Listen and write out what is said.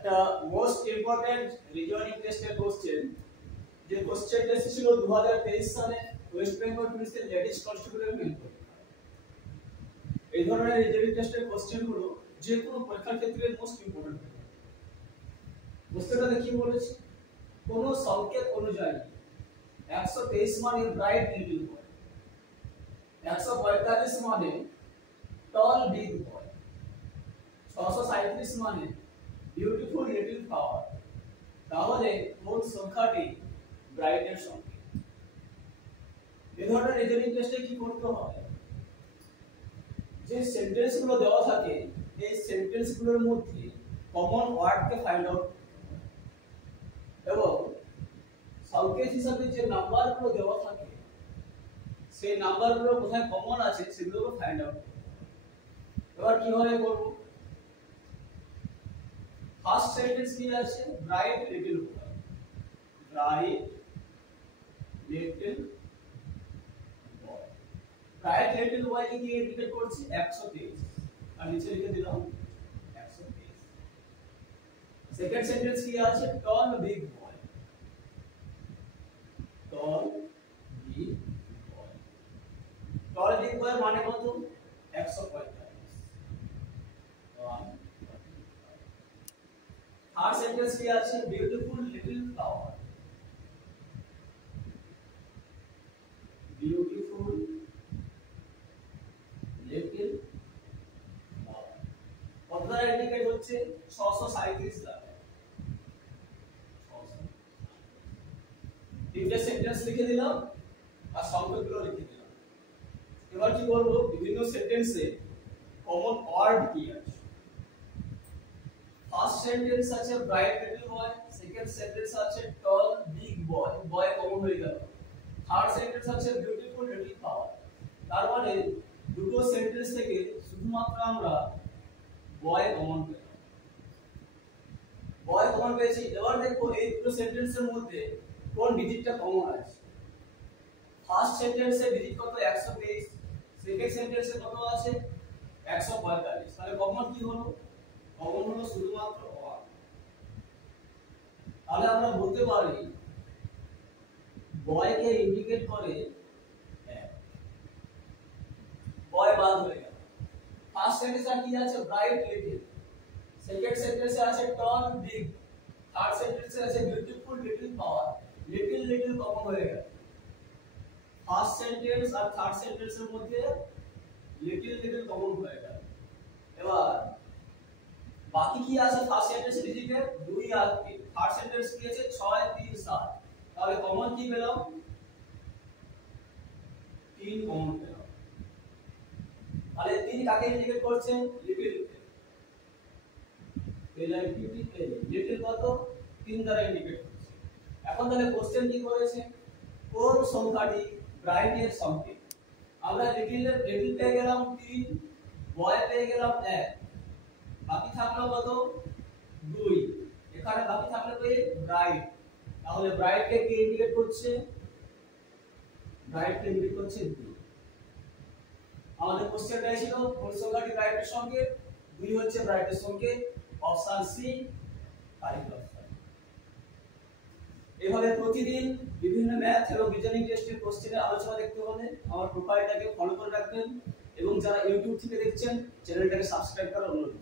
একটা most important reasoning টেস্টের question, যে কোশ্চেনটা এসেছিল 2023 সালে ওয়েস্ট বেঙ্গল পুলিশের লেডিস কনস্টেবলের মেইন পরীক্ষা। এই ধরনের রিজনিং টেস্টের কোশ্চেনগুলো যে কোনো পরীক্ষার ক্ষেত্রে মোস্ট ইম্পর্টেন্ট। কোশ্চেনটা দেখি বলেছে, কোন সংকেত অনুযায়ী 123 মানে ব্রাইট লিটল বয়, 145 মানে টল বিগ বয়, 637 মানে বিউটিফুল লিটল ফ্লাওয়ার। তাহলে কোন সংখ্যাটি ব্রাইটের সংকেত? এই ধরনের রিজনিং টেস্টে কি করতে হয়, যে সেন্টেন্সগুলো দেওয়া থাকে এই সেন্টেন্সগুলোর মধ্যে কমন ওয়ার্ডকে ফাইন্ড আউট এবং সংকেত হিসাবে যে নাম্বারগুলো দেওয়া থাকে সেই নাম্বারগুলো কোথায় কমন আছে সেগুলোকে ফাইন্ড আউট। এবার কিভাবে করব? ফার্স্ট সেন্টেন্স কি আছে? Bright little boy, bright little boy. Bright little boy কে কি ইন্ডিকেট করছি? 123, আর নিচে লিখে দিলাম 123। সেকেন্ড সেন্টেন্স কি আছে? টল বিগ বয়, টল বিগ বয়। টল বিগ বয় মানে কত? 145। থার্ড সেন্টেন্স কি আছে? Beautiful little flower, beautiful little flower. কত দ্বারা ইন্ডিকেট হচ্ছে? 637 দ্বারা। তিনটে সেন্টেন্স লিখে দিলাম আর সংকেতগুলো লিখে দিলাম। এবার কি করব? বিভিন্ন সেন্টেন্সে কমন ওয়ার্ড কি আছে? ফার্স্ট সেন্টেন্স আছে bright little boy, second sentence আছে টল বিগ বয়, বয় কমন হয়ে গেল। থার্ড সেন্টেন্স আছে বিউটিফুল লিটল ফ্লাওয়ার। তার মানে দুটো সেন্টেন্স থেকে শুধুমাত্র আমরা বয় কমন পেলাম, বয় কমন পেয়েছি। এবার দেখো এই দুটো সেন্টেন্সের মধ্যে কোন ডিজিটটা কমন আছে। ফার্স্ট সেন্টেন্সে ডিজিট কত? 123, সেকেন্ড সেন্টেন্সে কত আছে? 145। তাহলে কমন কি হলো? কমন হলো শুধুমাত্র 1। তাহলে আমরা বলতে পারি বয়কে ইন্ডিকেট করে 1, বয় বাদ হয়ে গেল। ফার্স্ট সেন্টেন্সে কি আছে? ব্রাইট লিটল, সেকেন্ড সেন্টেন্সে আছে টল বিগ, থার্ড সেন্টেন্সে আছে beautiful little flower. Little little common হয়ে গেল। ফার্স্ট সেন্টেন্স আর থার্ড সেন্টেন্সের মধ্যে লিটল লিটল কমন হয়ে গেল। এবার বাকি কি আছে? ফার্স্ট সেন্টেন্সে ডিজিটে 2 আর 3, থার্ড সেন্টেন্স কি আছে? 6 3 7। তাহলে কমন কি পেলাম? 3 কমন পেলাম। তাহলে 3 কাকে ইন্ডিকেট করছে? লিটল। লিটল কত? 3 দ্বারা ইন্ডিকেট করছে। এখন তাহলে কোশ্চেন কি করেছে? কোন সংখ্যাটি ব্রাইট এর সংকেত? আমরা লিটল পেয়ে গেলাম 3, বয় পেয়ে গেলাম 1, বাকি থাকলো কত? 2। এখানে বাকি থাকলো কি? ব্রাইট। তাহলে ব্রাইট কে কি ইন্ডিকেট করছে? ব্রাইট কে ইন্ডিকেট করছে 2। আমাদের কোশ্চেনটা ছিল কোন সংখ্যাটি ব্রাইটের সংকেত? 2 হচ্ছে ব্রাইটের সংকেত। Option C correct option. এভাবে প্রতিদিন বিভিন্ন ম্যাথ এবং রিজনিং টেস্টের কোশ্চেনের আলোচনা দেখতে হলে আমার প্রোফাইলটাকে ফলো করে রাখবেন এবং যারা ইউটিউব থেকে দেখছেন চ্যানেলটাকে সাবস্ক্রাইব করার অনুরোধ।